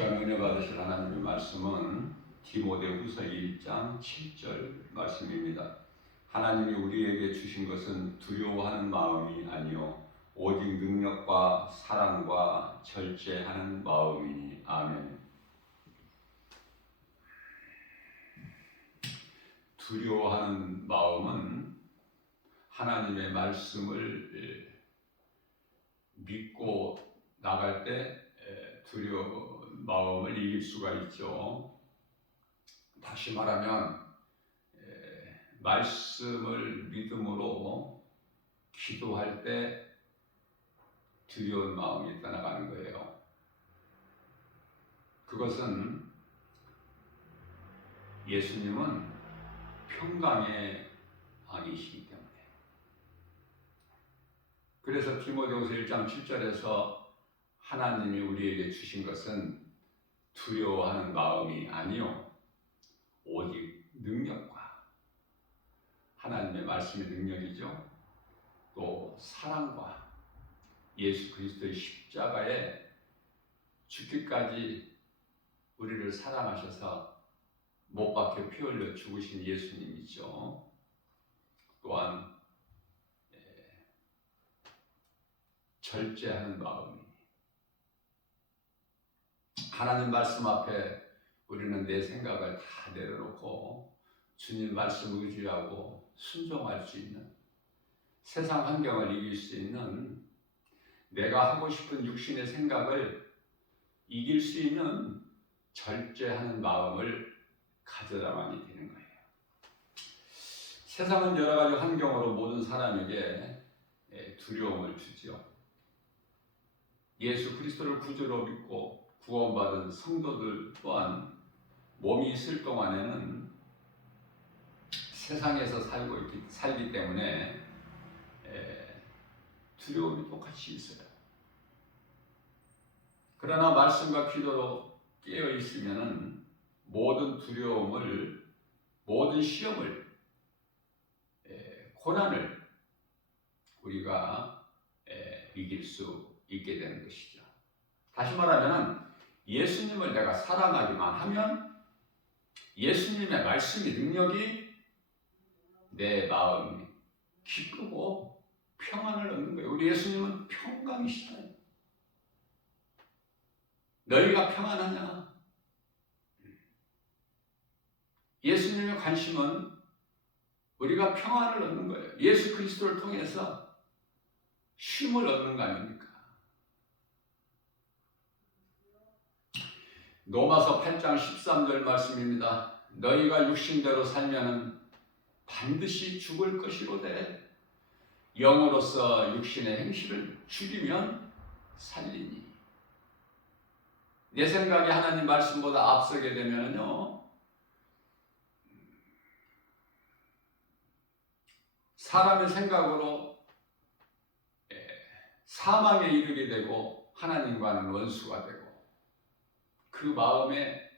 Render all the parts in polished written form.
시간 은혜 받으실 하나님의 말씀은 디모데후서 1장 7절 말씀입니다. 하나님이 우리에게 주신 것은 두려워하는 마음이 아니요 오직 능력과 사랑과 절제하는 마음이니. 아멘. 두려워하는 마음은 하나님의 말씀을 믿고 나갈 때 두려운 마음을 이길 수가 있죠. 다시 말하면 말씀을 믿음으로 기도할 때 두려운 마음이 떠나가는 거예요. 그것은 예수님은 평강의 왕이시기 때문에. 그래서 디모데후서 1장 7절에서 하나님이 우리에게 주신 것은 두려워하는 마음이 아니요 오직 능력과, 하나님의 말씀의 능력이죠. 또 사랑과, 예수 그리스도의 십자가에 죽기까지 우리를 사랑하셔서 못 박혀 피 흘려 죽으신 예수님이죠. 또한 절제하는 마음이, 하나님 말씀 앞에 우리는 내 생각을 다 내려놓고 주님 말씀 의지하고 순종할 수 있는, 세상 환경을 이길 수 있는, 내가 하고 싶은 육신의 생각을 이길 수 있는 절제하는 마음을 가져야만이 되는 거예요. 세상은 여러 가지 환경으로 모든 사람에게 두려움을 주죠. 예수 그리스도를 구주로 믿고 구원받은 성도들 또한 몸이 있을 동안에는 세상에서 살기 때문에 두려움이 똑같이 있어요. 그러나 말씀과 기도로 깨어 있으면 모든 두려움을, 모든 시험을, 고난을 우리가 이길 수 있게 되는 것이죠. 다시 말하면 예수님을 내가 사랑하기만 하면 예수님의 말씀의 능력이 내 마음이 기쁘고 평안을 얻는 거예요. 우리 예수님은 평강이시잖아요. 너희가 평안하냐? 예수님의 관심은 우리가 평안을 얻는 거예요. 예수 그리스도를 통해서 쉼을 얻는 거 아닙니까? 로마서 8장 13절 말씀입니다. 너희가 육신대로 살면은 반드시 죽을 것이로되 영으로서 육신의 행실을 죽이면 살리니. 내 생각이 하나님 말씀보다 앞서게 되면요, 사람의 생각으로 사망에 이르게 되고 하나님과는 원수가 되고, 그 마음에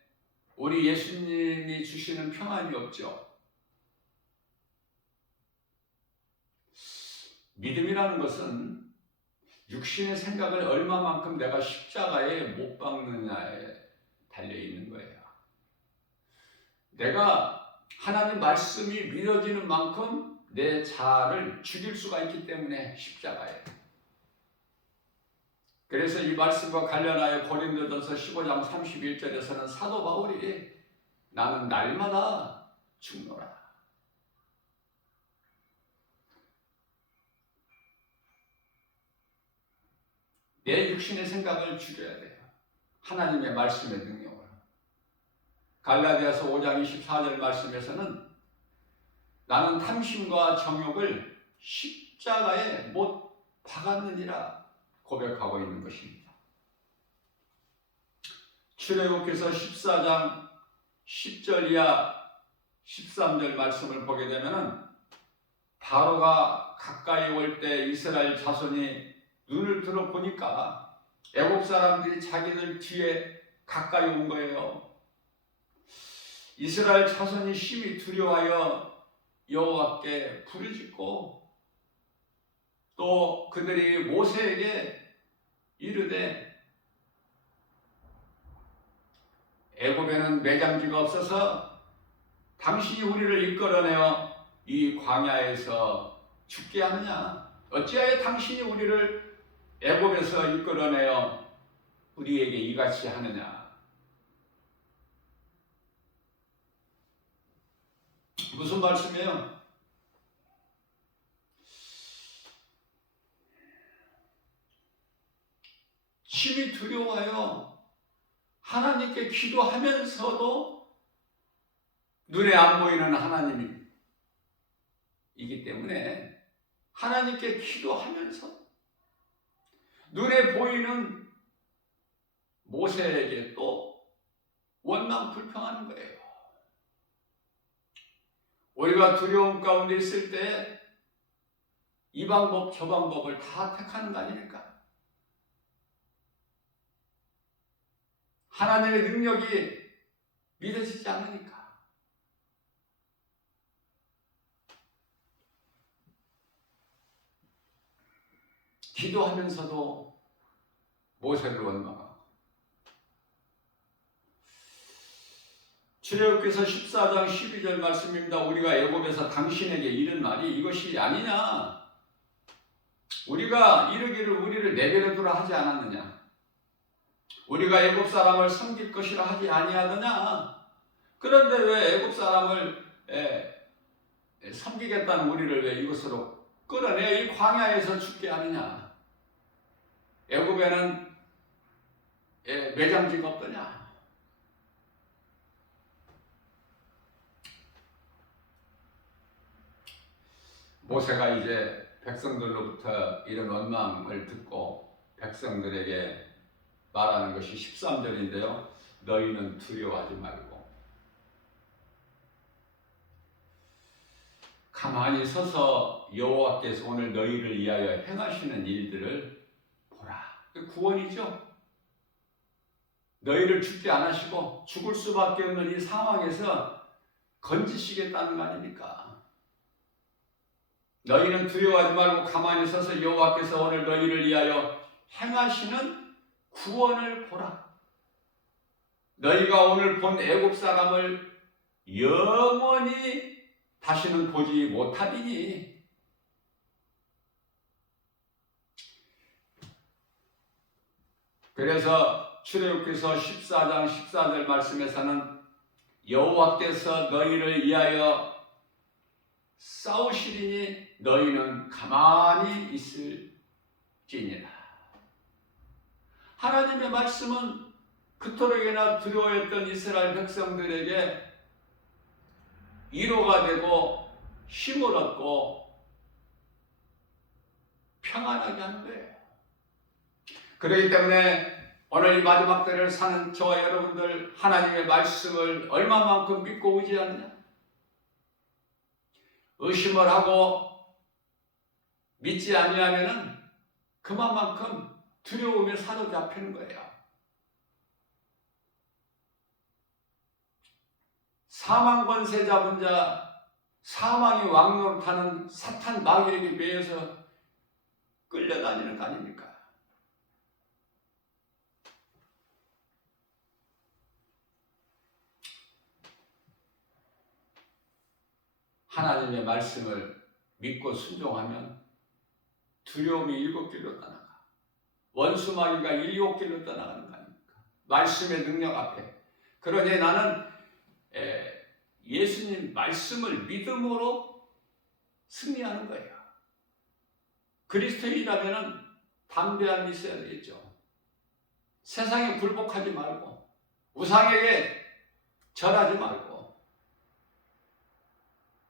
우리 예수님이 주시는 평안이 없죠. 믿음이라는 것은 육신의 생각을 얼마만큼 내가 십자가에 못 박느냐에 달려있는 거예요. 내가 하나님 말씀이 믿어지는 만큼 내 자아를 죽일 수가 있기 때문에 십자가에. 그래서 이 말씀과 관련하여 고린도전서 15장 31절에서는 사도 바울이 나는 날마다 죽노라. 내 육신의 생각을 죽여야 돼요. 하나님의 말씀의 능력으로. 갈라디아서 5장 24절 말씀에서는 나는 탐심과 정욕을 십자가에 못 박았느니라 고백하고 있는 것입니다. 출애굽기서 14장 10절 이하 13절 말씀을 보게 되면 바로가 가까이 올 때 이스라엘 자손이 눈을 들어 보니까 애굽 사람들이 자기들 뒤에 가까이 온 거예요. 이스라엘 자손이 심히 두려워하여 여호와께 부르짖고 또 그들이 모세에게 이르되 애굽에는 매장지가 없어서 당신이 우리를 이끌어내어 이 광야에서 죽게 하느냐? 어찌하여 당신이 우리를 애굽에서 이끌어내어 우리에게 이같이 하느냐? 무슨 말씀이에요? 심히 두려워요. 하나님께 기도하면서도 눈에 안 보이는 하나님이기 때문에 하나님께 기도하면서 눈에 보이는 모세에게 또 원망 불평하는 거예요. 우리가 두려움 가운데 있을 때 이 방법 저 방법을 다 택하는 거 아닙니까? 하나님의 능력이 믿어지지 않으니까. 기도하면서도 모세를 원망하고. 출애굽기서 14장 12절 말씀입니다. 우리가 애굽에서 당신에게 이른 말이 이것이 아니냐? 우리가 이르기를 우리를 내버려 두라 하지 않았느냐? 우리가 애굽 사람을 섬길 것이라 하지 아니하더냐? 그런데 왜 애굽 사람을 섬기겠다는 우리를 왜 이것으로 끌어내 이 광야에서 죽게 하느냐? 애굽에는 매장지가 없더냐? 모세가 이제 백성들로부터 이런 원망을 듣고 백성들에게 말하는 것이 13절인데요. 너희는 두려워하지 말고 가만히 서서 여호와께서 오늘 너희를 위하여 행하시는 일들을 보라. 구원이죠. 너희를 죽게 안 하시고 죽을 수밖에 없는 이 상황에서 건지시겠다는 거 아닙니까? 너희는 두려워하지 말고 가만히 서서 여호와께서 오늘 너희를 위하여 행하시는 구원을 보라. 너희가 오늘 본 애굽 사람을 영원히 다시는 보지 못하리니. 그래서 출애굽기서 14장 14절 말씀에서는 여호와께서 너희를 위하여 싸우시리니 너희는 가만히 있을지니라. 하나님의 말씀은 그토록이나 두려워했던 이스라엘 백성들에게 위로가 되고 힘을 얻고 평안하게 하는 거예요. 그렇기 때문에 오늘 이 마지막 때를 사는 저와 여러분들 하나님의 말씀을 얼마만큼 믿고 의지하느냐? 의심을 하고 믿지 아니하면은 그만큼 두려움에 사로잡히는 거예요. 사망 권세 잡은 자, 사망이 왕노릇하는 사탄 마귀에게 매여서 끌려다니는 거 아닙니까? 하나님의 말씀을 믿고 순종하면 두려움이 7길로 떠나가. 원수 마귀가 7길로 떠나가는 거 아닙니까? 말씀의 능력 앞에. 그러니 나는 예수님 말씀을 믿음으로 승리하는 거예요. 그리스도인이라면 담대함이 있어야 되겠죠. 세상에 굴복하지 말고 우상에게 절하지 말고.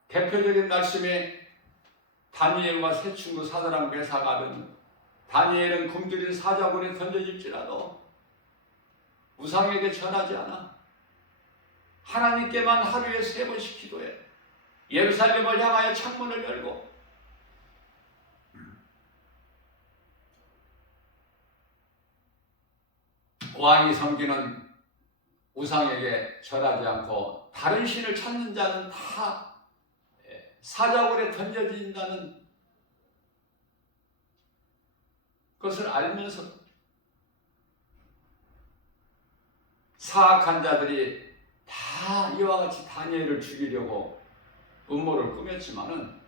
대표적인 말씀에 다니엘과 세 친구 사드락 메삭은 다니엘은 굶주린 사자굴에 던져질지라도 우상에게 절하지 않아. 하나님께만 하루에 3번씩 기도해. 예루살렘을 향하여 창문을 열고 왕이 섬기는 우상에게 절하지 않고 다른 신을 찾는 자는 다 사자굴에 던져진다는 것을 알면서 사악한 자들이 다 이와 같이 다니엘을 죽이려고 음모를 꾸몄지만은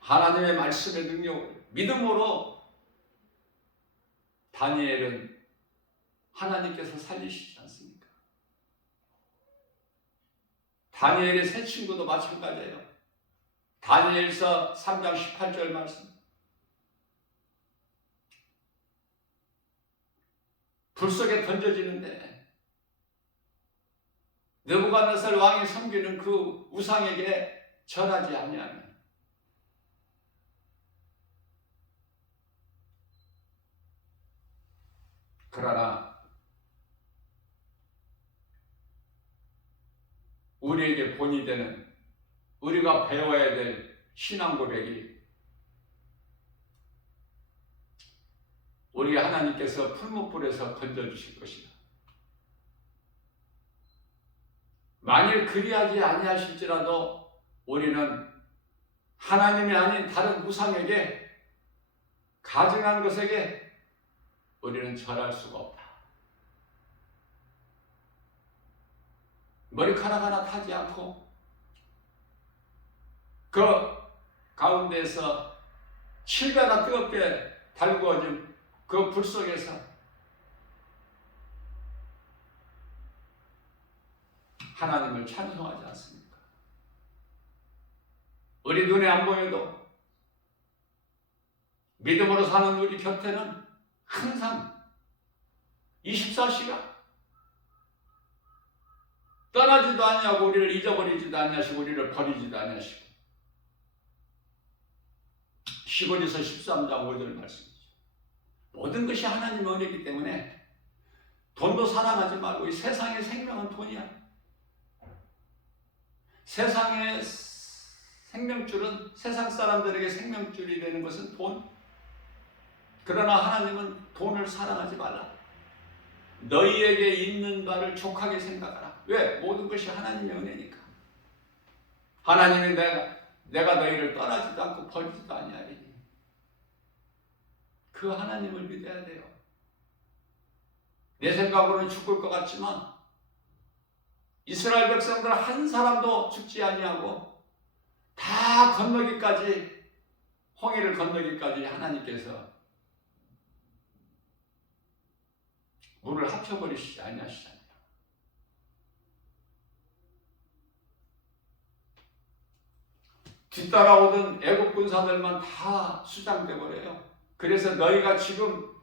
하나님의 말씀의 능력, 믿음으로 다니엘은 하나님께서 살리시지 않습니까? 다니엘의 세 친구도 마찬가지예요. 다니엘서 3장 18절 말씀. 불 속에 던져지는데 느부갓네살 왕이 섬기는 그 우상에게 절하지 아니하며 그러나 우리에게 본이 되는 우리가 배워야 될 신앙 고백이 우리 하나님께서 풀무불에서 건져주실 것이다. 만일 그리하지 아니하실지라도 우리는 하나님이 아닌 다른 우상에게 가증한 것에게 우리는 절할 수가 없다. 머리카락 하나 타지 않고 그 가운데에서 7배나 뜨겁게 달구어진 그 불 속에서 하나님을 찬송하지 않습니까? 우리 눈에 안 보여도 믿음으로 사는 우리 곁에는 항상 24시간 떠나지도 아니하고 우리를 잊어버리지도 아니하시고 우리를 버리지도 아니하시고 히브리서 13장 5절 말씀이죠. 모든 것이 하나님의 은혜이기 때문에 돈도 사랑하지 말고 이 세상의 생명은 돈이야. 세상의 생명줄은 세상 사람들에게 생명줄이 되는 것은 돈. 그러나 하나님은 돈을 사랑하지 말라. 너희에게 있는 바를 족하게 생각하라. 왜? 모든 것이 하나님의 은혜니까. 하나님이 내가 너희를 떠나지도 않고 버리지도 아니하리니. 그 하나님을 믿어야 돼요. 내 생각으로는 죽을 것 같지만 이스라엘 백성들 한 사람도 죽지 아니하고 다 건너기까지 홍해를 건너기까지 하나님께서 물을 합쳐버리시지 아니하시잖아요. 뒤따라오던 애국 군사들만 다 수장돼 버려요. 그래서 너희가 지금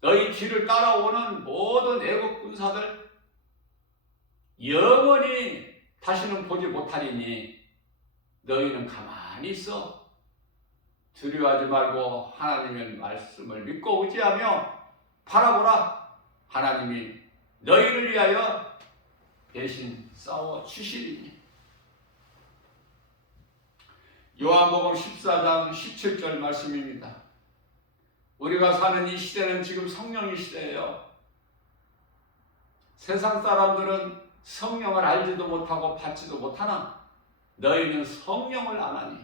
너희 뒤를 따라오는 모든 애국 군사들 영원히 다시는 보지 못하리니 너희는 가만히 있어. 두려워하지 말고 하나님의 말씀을 믿고 의지하며 바라보라. 하나님이 너희를 위하여 대신 싸워 주시리니. 요한복음 14장 17절 말씀입니다. 우리가 사는 이 시대는 지금 성령의 시대예요. 세상 사람들은 성령을 알지도 못하고 받지도 못하나 너희는 성령을 안 하니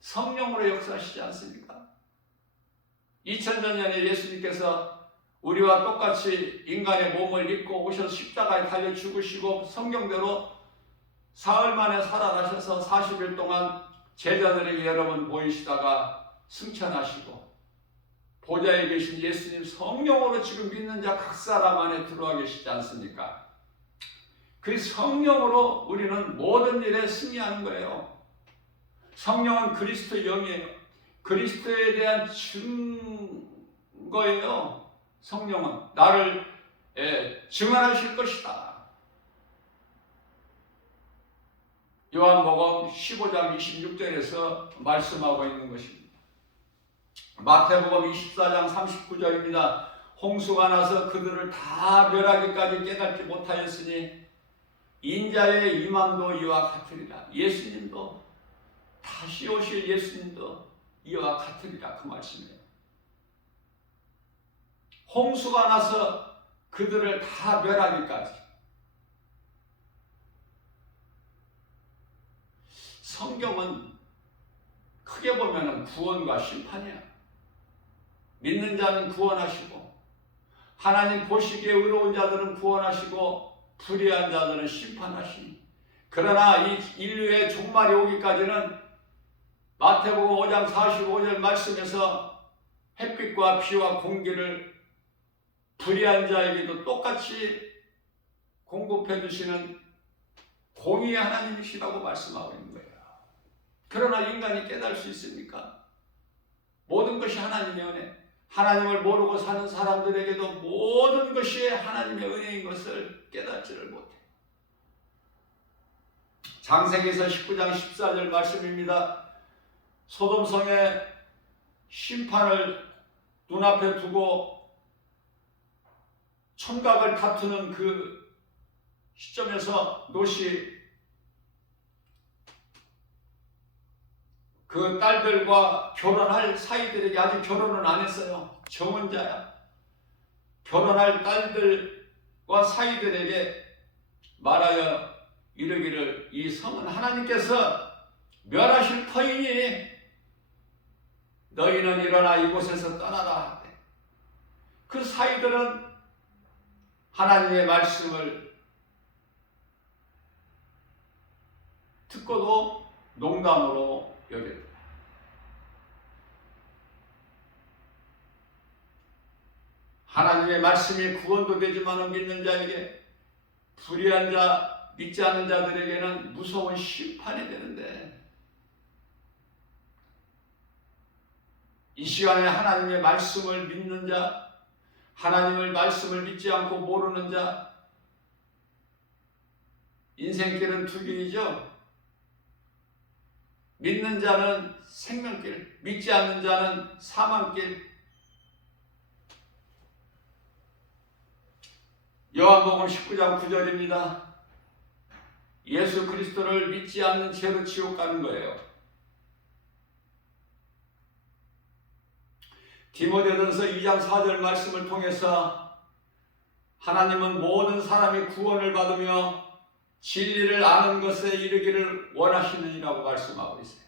성령으로 역사하시지 않습니까? 2000년 전에 예수님께서 우리와 똑같이 인간의 몸을 입고 오셔서 십자가에 달려 죽으시고 성경대로 사흘 만에 살아나셔서 40일 동안 제자들에게 여러 번 보이시다가 승천하시고 보좌에 계신 예수님 성령으로 지금 믿는 자 각 사람 안에 들어와 계시지 않습니까? 그 성령으로 우리는 모든 일에 승리하는 거예요. 성령은 그리스도의 영이에요. 그리스도에 대한 증거예요. 성령은 나를 증언하실 것이다. 요한복음 15장 26절에서 말씀하고 있는 것입니다. 마태복음 24장 39절입니다. 홍수가 나서 그들을 다 멸하기까지 깨닫지 못하였으니 인자의 임함도 이와 같으리라. 예수님도 다시 오실 예수님도 이와 같으리라. 그 말씀이에요. 홍수가 나서 그들을 다 멸하기까지. 성경은 크게 보면 구원과 심판이야. 믿는 자는 구원하시고 하나님 보시기에 의로운 자들은 구원하시고 불의한 자들은 심판하시니. 그러나 이 인류의 종말이 오기까지는 마태복음 5장 45절 말씀에서 햇빛과 비와 공기를 불의한 자에게도 똑같이 공급해 주시는 공의의 하나님이시라고 말씀하고 있는 거예요. 그러나 인간이 깨달을 수 있습니까? 모든 것이 하나님의 은혜, 하나님을 모르고 사는 사람들에게도 모든 것이 하나님의 은혜인 것을 깨닫지를 못해요. 장세기서 19장 14절 말씀입니다. 소돔성의 심판을 눈앞에 두고 총각을 다투는 그 시점에서 롯이 그 딸들과 결혼할 사이들에게, 아직 결혼은 안 했어요. 정혼자야. 결혼할 딸들과 사이들에게 말하여 이르기를, 이 성은 하나님께서 멸하실 터이니 너희는 일어나 이곳에서 떠나라. 그 사이들은 하나님의 말씀을 듣고도 농담으로 여겼다. 하나님의 말씀이 구원도 되지만 믿는 자에게, 불의한 자, 믿지 않는 자들에게는 무서운 심판이 되는데, 이 시간에 하나님의 말씀을 믿는 자, 하나님의 말씀을 믿지 않고 모르는 자, 인생길은 두 길이죠. 믿는 자는 생명길, 믿지 않는 자는 사망길. 요한복음 19장 9절입니다. 예수 그리스도를 믿지 않는 죄로 지옥 가는 거예요. 디모데전서 2장 4절 말씀을 통해서 하나님은 모든 사람이 구원을 받으며 진리를 아는 것에 이르기를 원하시느니라고 말씀하고 있어요.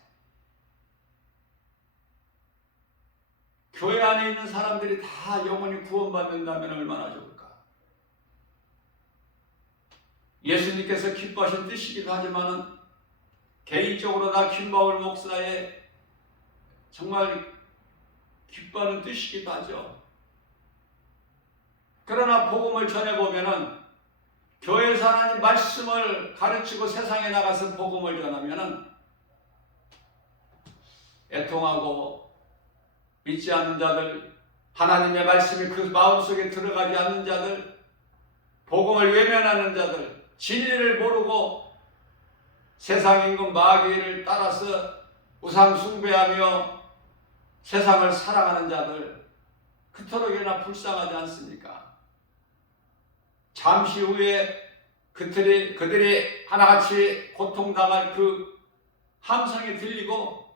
교회 안에 있는 사람들이 다 영원히 구원받는다면 얼마나 좋을까? 예수님께서 기뻐하신 뜻이기도 하지만 개인적으로 나 김바울 목사의 정말 기뻐하는 뜻이기도 하죠. 그러나 복음을 전해보면은, 교회에서 하나님 말씀을 가르치고 세상에 나가서 복음을 전하면은 애통하고 믿지 않는 자들, 하나님의 말씀이 그 마음속에 들어가지 않는 자들, 복음을 외면하는 자들, 진리를 모르고 세상 임금 마귀를 따라서 우상 숭배하며 세상을 사랑하는 자들, 그토록이나 불쌍하지 않습니까? 잠시 후에 그들이 하나같이 고통당할 그 함성이 들리고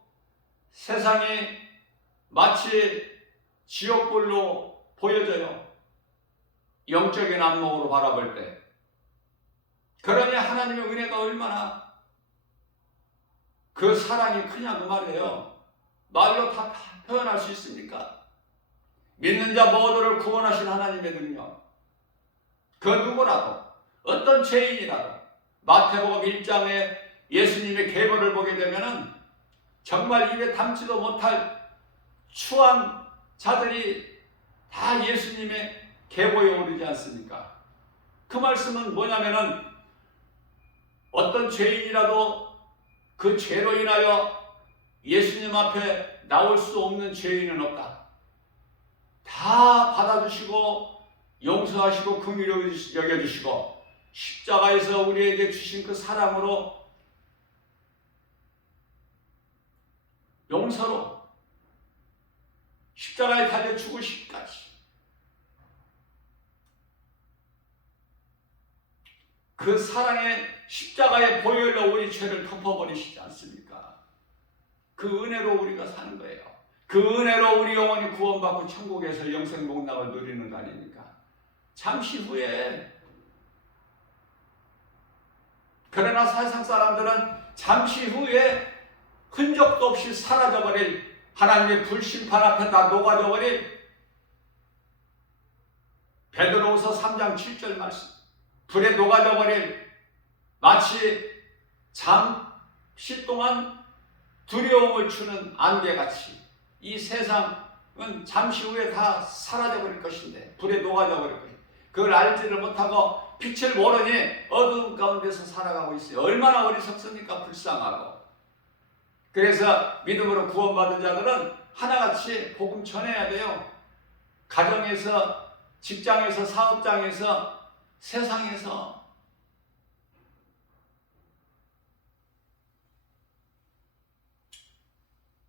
세상이 마치 지옥불로 보여져요. 영적인 안목으로 바라볼 때. 그러니 하나님의 은혜가 얼마나 그 사랑이 크냐고 말이에요. 말로 다 표현할 수 있습니까? 믿는 자 모두를 구원하신 하나님의 능력, 그 누구라도, 어떤 죄인이라도 마태복음 1장에 예수님의 계보를 보게 되면은 정말 입에 담지도 못할 추한 자들이 다 예수님의 계보에 오르지 않습니까? 그 말씀은 뭐냐면은, 어떤 죄인이라도 그 죄로 인하여 예수님 앞에 나올 수 없는 죄인은 없다. 다 받아주시고 용서하시고 긍휼히 여겨주시고 십자가에서 우리에게 주신 그 사랑으로, 용서로 십자가에 달려 죽으시기까지 그 사랑의 십자가의 보혈로 우리 죄를 덮어버리시지 않습니까? 그 은혜로 우리가 사는 거예요. 그 은혜로 우리 영혼이 구원받고 천국에서 영생 복락을 누리는 거 아닙니까? 잠시 후에. 그러나 세상 사람들은 잠시 후에 흔적도 없이 사라져버릴, 하나님의 불심판 앞에 다 녹아져버릴 베드로후서 3장 7절 말씀. 불에 녹아져 버릴 마치 잠시 동안 두려움을 주는 안개같이 이 세상은 잠시 후에 다 사라져 버릴 것인데, 불에 녹아져 버릴 것인데, 그걸 알지를 못하고 빛을 모르니 어두움 가운데서 살아가고 있어요. 얼마나 어리석습니까? 불쌍하고. 그래서 믿음으로 구원받은 자들은 하나같이 복음 전해야 돼요. 가정에서, 직장에서, 사업장에서, 세상에서.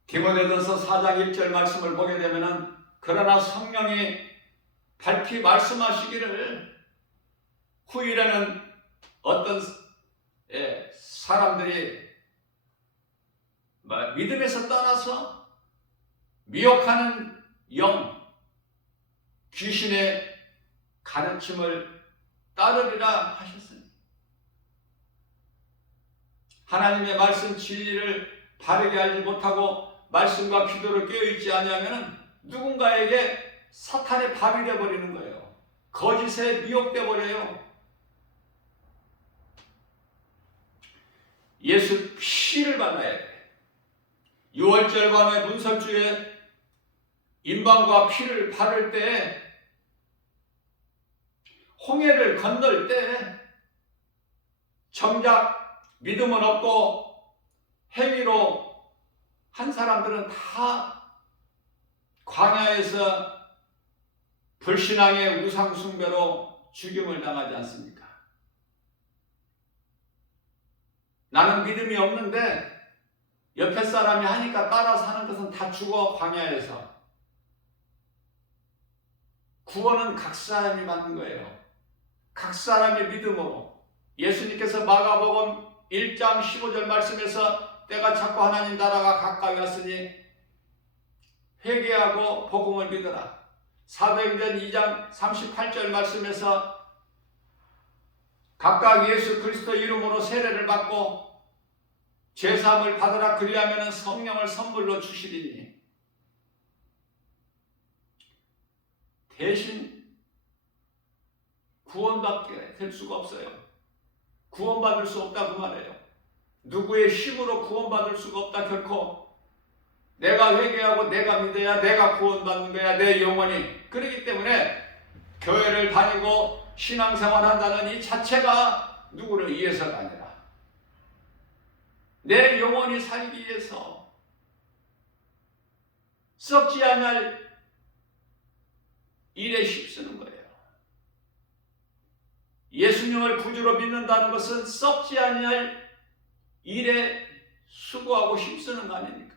디모데전서 4장 1절 말씀을 보게 되면은, 그러나 성령이 밝히 말씀하시기를 후일에는 어떤 사람들이 믿음에서 떠나서 미혹하는 영, 귀신의 가르침을 따르리라 하셨습니다. 하나님의 말씀 진리를 바르게 알지 못하고 말씀과 기도를 깨어있지 아니하면 누군가에게 사탄의 밥이 되어버리는 거예요. 거짓에 미혹되어 버려요. 예수 피를 발라야 돼. 6월절 밤에 문설주에 인방과 피를 바를 때, 홍해를 건널 때 정작 믿음은 없고 행위로 한 사람들은 다 광야에서 불신앙의 우상숭배로 죽임을 당하지 않습니까? 나는 믿음이 없는데 옆에 사람이 하니까 따라서 하는 것은 다 죽어. 광야에서. 구원은 각 사람이 받는 거예요. 각 사람의 믿음으로. 예수님께서 마가복음 1장 15절 말씀에서 때가 찼고 하나님 나라가 가까이 왔으니 회개하고 복음을 믿어라. 사도행전 2장 38절 말씀에서 각각 예수 그리스도 이름으로 세례를 받고 죄사함을 받으라. 그리하면 성령을 선물로 주시리니. 대신 구원받게 될 수가 없어요. 구원받을 수 없다 그 말이에요. 누구의 힘으로 구원받을 수가 없다. 결코 내가 회개하고 내가 믿어야 내가 구원받는 거야, 내 영혼이. 그렇기 때문에 교회를 다니고 신앙생활 한다는 이 자체가 누구를 위해서가 아니라 내 영혼이 살기 위해서, 썩지 않을 일에 힘쓰는 거예요. 예수님을 구주로 믿는다는 것은 썩지 아니할 일에 수고하고 힘쓰는 거 아닙니까?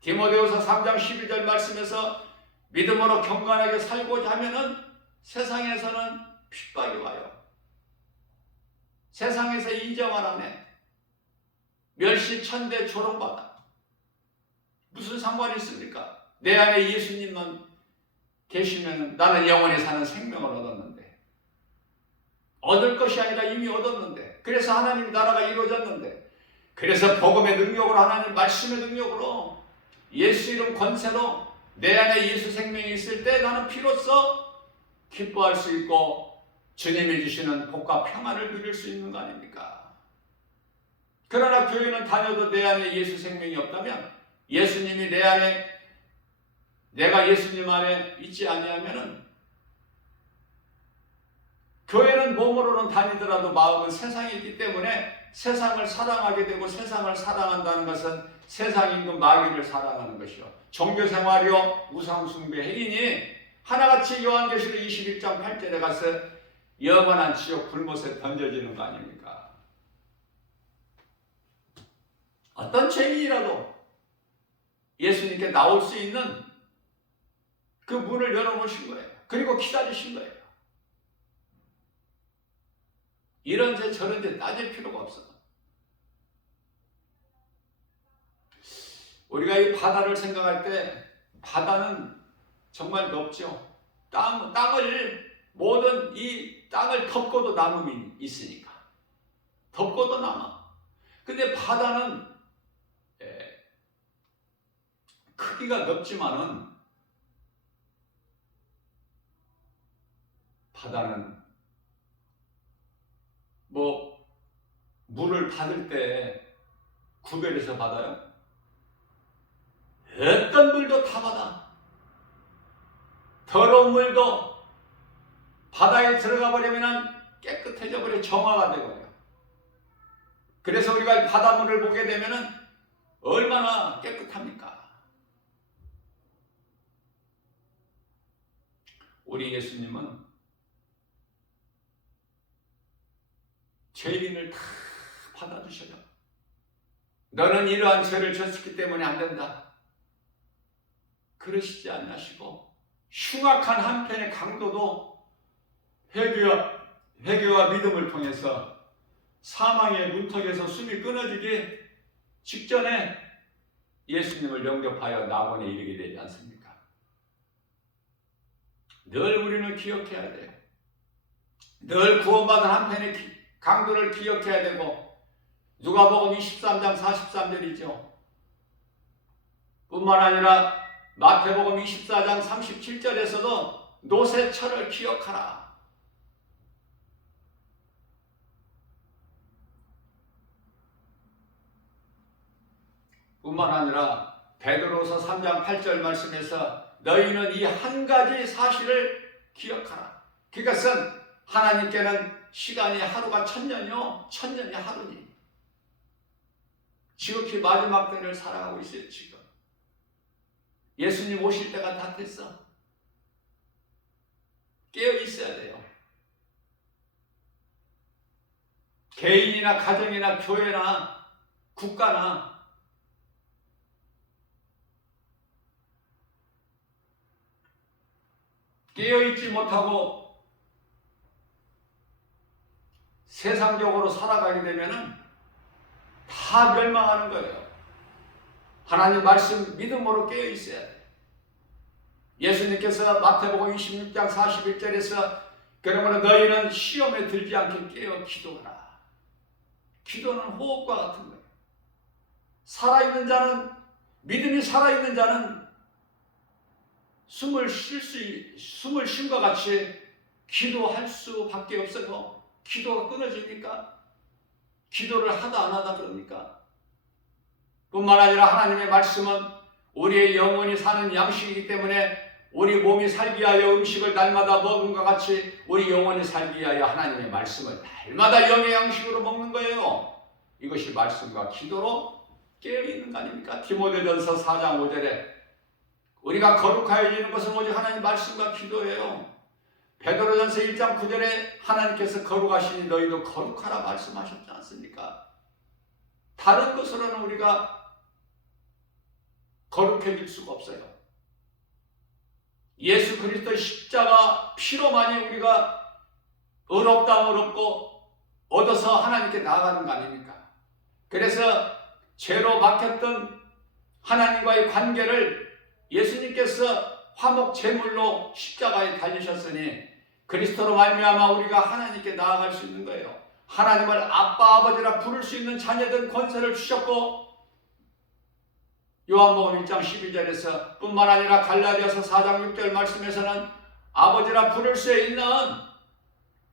디모데후서 3장 12절 말씀에서 믿음으로 경건하게 살고자 하면은 세상에서는 핍박이 와요. 세상에서 인정 안 하네. 멸시, 천대, 조롱받아. 무슨 상관이 있습니까? 내 안에 예수님만 계시면 나는 영원히 사는 생명을 얻었는데, 얻을 것이 아니라 이미 얻었는데, 그래서 하나님 나라가 이루어졌는데, 그래서 복음의 능력으로, 하나님 말씀의 능력으로, 예수 이름 권세로 내 안에 예수 생명이 있을 때 나는 비로소 기뻐할 수 있고 주님이 주시는 복과 평안을 누릴 수 있는 거 아닙니까? 그러나 교회는 다녀도 내 안에 예수 생명이 없다면, 예수님이 내 안에, 내가 예수님 안에 있지 아니하면은, 교회는 몸으로는 다니더라도 마음은 세상에 있기 때문에 세상을 사랑하게 되고, 세상을 사랑한다는 것은 세상 임금 마귀를 사랑하는 것이요, 종교생활이요, 우상숭배 행위니 하나같이 요한계시록 21장 8절에 가서 영원한 지옥 불못에 던져지는 거 아닙니까? 어떤 죄인이라도 예수님께 나올 수 있는 그 문을 열어보신 거예요. 그리고 기다리신 거예요. 이런 죄 저런 죄 따질 필요가 없어. 우리가 이 바다를 생각할 때 바다는 정말 넓죠. 땅을, 모든 이 땅을 덮고도 남음이 있으니까. 덮고도 남아. 근데 바다는 크기가 넓지만은 바다는 물을 받을 때 구별해서 받아요? 어떤 물도 다 받아. 더러운 물도 바다에 들어가 버리면 깨끗해져 버려, 정화가 되고요. 그래서 우리가 바닷물을 보게 되면 얼마나 깨끗합니까? 우리 예수님은 죄인을 다 받아주셔요. 너는 이러한 죄를 졌기 때문에 안 된다, 그러시지 않으시고 흉악한 한편의 강도도 회개와 믿음을 통해서 사망의 문턱에서 숨이 끊어지기 직전에 예수님을 영접하여 낙원에 이르게 되지 않습니까? 늘 우리는 기억해야 돼요. 늘 구원받은 한편의 강도를 기억해야 되고, 누가복음 23장 43절이죠. 뿐만 아니라 마태복음 24장 37절에서도 노새철을 기억하라. 뿐만 아니라 베드로서 3장 8절 말씀에서 너희는 이 한 가지 사실을 기억하라. 그것은 하나님께는 시간이 하루가 1000년이요, 1000년이 하루니. 지극히 마지막 때를 살아가고 있어요. 지금 예수님 오실 때가 다 됐어. 깨어 있어야 돼요. 개인이나 가정이나 교회나 국가나 깨어있지 못하고 세상적으로 살아가게 되면 다 멸망하는 거예요. 하나님 말씀 믿음으로 깨어있어야 돼요. 예수님께서 마태복음 26장 41절에서 그러므로 너희는 시험에 들지 않게 깨어 기도하라. 기도는 호흡과 같은 거예요. 살아있는 자는, 믿음이 살아있는 자는 숨을 쉰 것 같이 기도할 수밖에 없어서 기도가 끊어집니까? 기도를 하다 안 하다 그럽니까? 뿐만 아니라 하나님의 말씀은 우리의 영혼이 사는 양식이기 때문에 우리 몸이 살기 위하여 음식을 날마다 먹음과 같이 우리 영혼이 살기 위하여 하나님의 말씀을 날마다 영의 양식으로 먹는 거예요. 이것이 말씀과 기도로 깨어있는 거 아닙니까? 디모데전서 4장 5절에 우리가 거룩하여지는 것은 오직 하나님 말씀과 기도예요. 베드로전서 1장 9절에 하나님께서 거룩하시니 너희도 거룩하라 말씀하셨지 않습니까? 다른 것으로는 우리가 거룩해질 수가 없어요. 예수 그리스도의 십자가 피로만이 우리가 의롭다함을 얻고 얻어서 하나님께 나아가는 거 아닙니까? 그래서 죄로 막혔던 하나님과의 관계를 예수님께서 화목 제물로 십자가에 달리셨으니 그리스도로 말미암아 우리가 하나님께 나아갈 수 있는 거예요. 하나님을 아빠 아버지라 부를 수 있는 자녀된 권세를 주셨고, 요한복음 1장 12절에서 뿐만 아니라 갈라디아서 4장 6절 말씀에서는 아버지라 부를 수 있는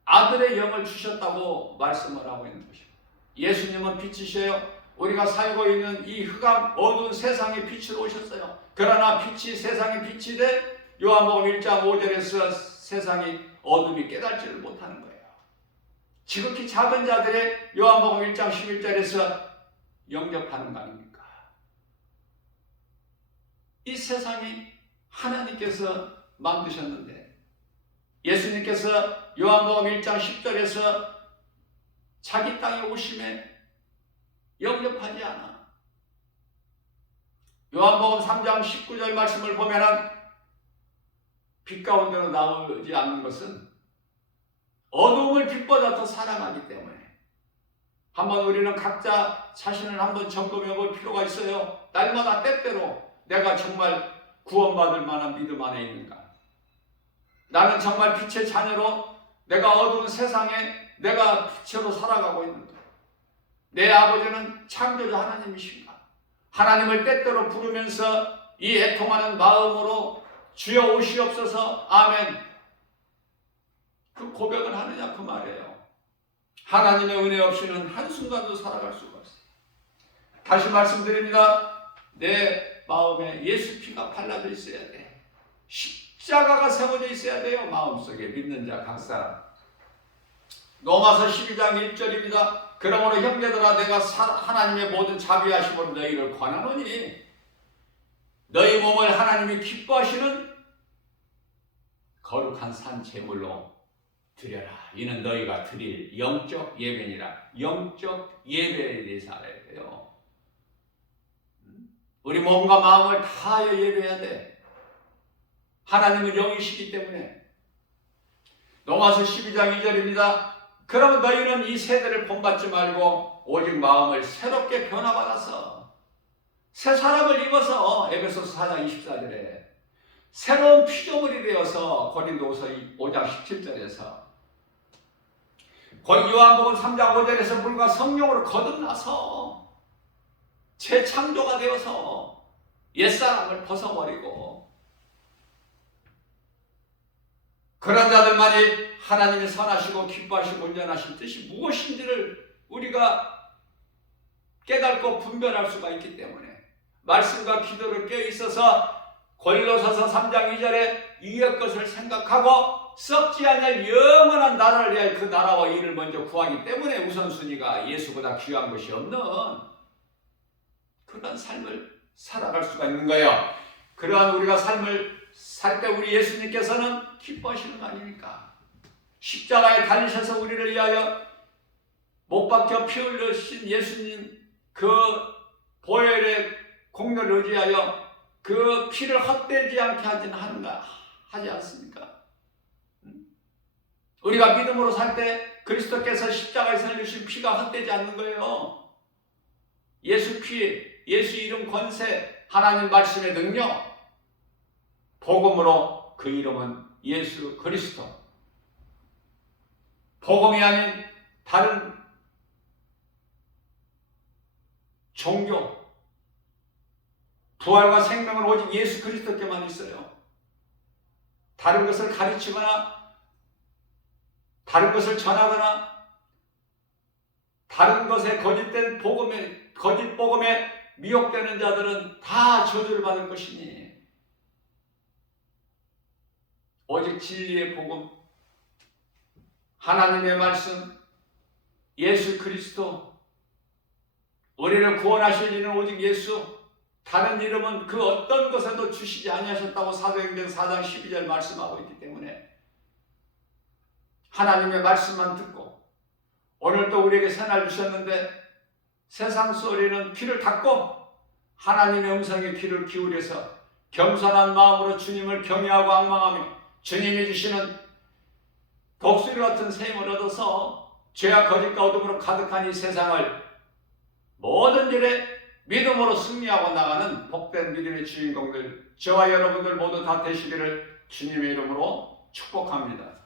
아들의 영을 주셨다고 말씀을 하고 있는 것입니다. 예수님은 빛이셔요. 우리가 살고 있는 이 흑암 어두운 세상의 빛으로 오셨어요. 그러나 빛이 세상의 빛이 돼 요한복음 1장 5절에서 세상이 어둠이 깨닫지를 못하는 거예요. 지극히 작은 자들의 요한복음 1장 11절에서 영접하는 거 아닙니까? 이 세상이 하나님께서 만드셨는데 예수님께서 요한복음 1장 10절에서 자기 땅에 오심에 영접하지 않아. 요한복음 3장 19절 말씀을 보면은 빛 가운데로 나오지 않는 것은 어두움을 빛보다 더 사랑하기 때문에. 한번 우리는 각자 자신을 한번 점검해 볼 필요가 있어요. 날마다 때때로 내가 정말 구원받을 만한 믿음 안에 있는가? 나는 정말 빛의 자녀로 내가 어두운 세상에 내가 빛으로 살아가고 있는가? 내 아버지는 창조주 하나님이신가? 하나님을 때때로 부르면서 이 애통하는 마음으로 주여 오시옵소서 아멘. 그 고백을 하느냐 그 말이에요. 하나님의 은혜 없이는 한순간도 살아갈 수가 없어요. 다시 말씀드립니다. 내 마음에 예수 피가 발라져 있어야 돼. 십자가가 세워져 있어야 돼요. 마음속에 믿는 자 각 사람. 로마서 12장 1절입니다. 그러므로 형제들아 내가 하나님의 모든 자비하심으로 너희를 권하노니 너희 몸을 하나님이 기뻐하시는 거룩한 산 제물로 드려라. 이는 너희가 드릴 영적 예배니라. 영적 예배에 대해서 알아야 돼요. 우리 몸과 마음을 다하여 예배해야 돼. 하나님은 영이시기 때문에. 로마서 12장 2절입니다. 그러면 너희는 이 세대를 본받지 말고 오직 마음을 새롭게 변화받아서 새 사람을 입어서 에베소서 4장 24절에 새로운 피조물이 되어서 고린도후서 5장 17절에서 요한복음 3장 5절에서 물과 성령으로 거듭나서 재창조가 되어서 옛사람을 벗어버리고 그런 자들만이 하나님의 선하시고 기뻐하시고 온전하신 뜻이 무엇인지를 우리가 깨닫고 분별할 수가 있기 때문에 말씀과 기도를 깨어있어서 골로새서 3장 2절에 이의 것을 생각하고 썩지 않을 영원한 나라를 위하여 그 나라와 일을 먼저 구하기 때문에 우선순위가 예수보다 귀한 것이 없는 그런 삶을 살아갈 수가 있는 거예요. 그러한 우리가 삶을 살 때 우리 예수님께서는 기뻐하시는 거 아닙니까? 십자가에 달리셔서 우리를 위하여 못 박혀 피 흘리신 예수님 그 보혈의 공로를 의지하여 그 피를 헛되지 않게 하지 않습니까? 우리가 믿음으로 살 때 그리스도께서 십자가에서 흘리신 피가 헛되지 않는 거예요. 예수 피, 예수 이름 권세, 하나님 말씀의 능력, 복음으로 그 이름은 예수 그리스도. 복음이 아닌 다른 종교, 부활과 생명은 오직 예수 그리스도께만 있어요. 다른 것을 가르치거나 다른 것을 전하거나 다른 것에 거짓된 거짓 복음에 미혹되는 자들은 다 저주를 받을 것이니 오직 진리의 복음, 하나님의 말씀, 예수 그리스도, 우리를 구원하실 이는 오직 예수, 다른 이름은 그 어떤 것에도 주시지 아니하셨다고 사도행전 4장 12절 말씀하고 있기 때문에 하나님의 말씀만 듣고 오늘도 우리에게 새날 주셨는데 세상 소리는 귀를 닫고 하나님의 음성에 귀를 기울여서 겸손한 마음으로 주님을 경외하고 앙망하며 주님이 주시는 독수리 같은 새 힘을 얻어서 죄와 거짓과 어둠으로 가득한 이 세상을 모든 일에 믿음으로 승리하고 나가는 복된 믿음의 주인공들, 저와 여러분들 모두 다 되시기를 주님의 이름으로 축복합니다.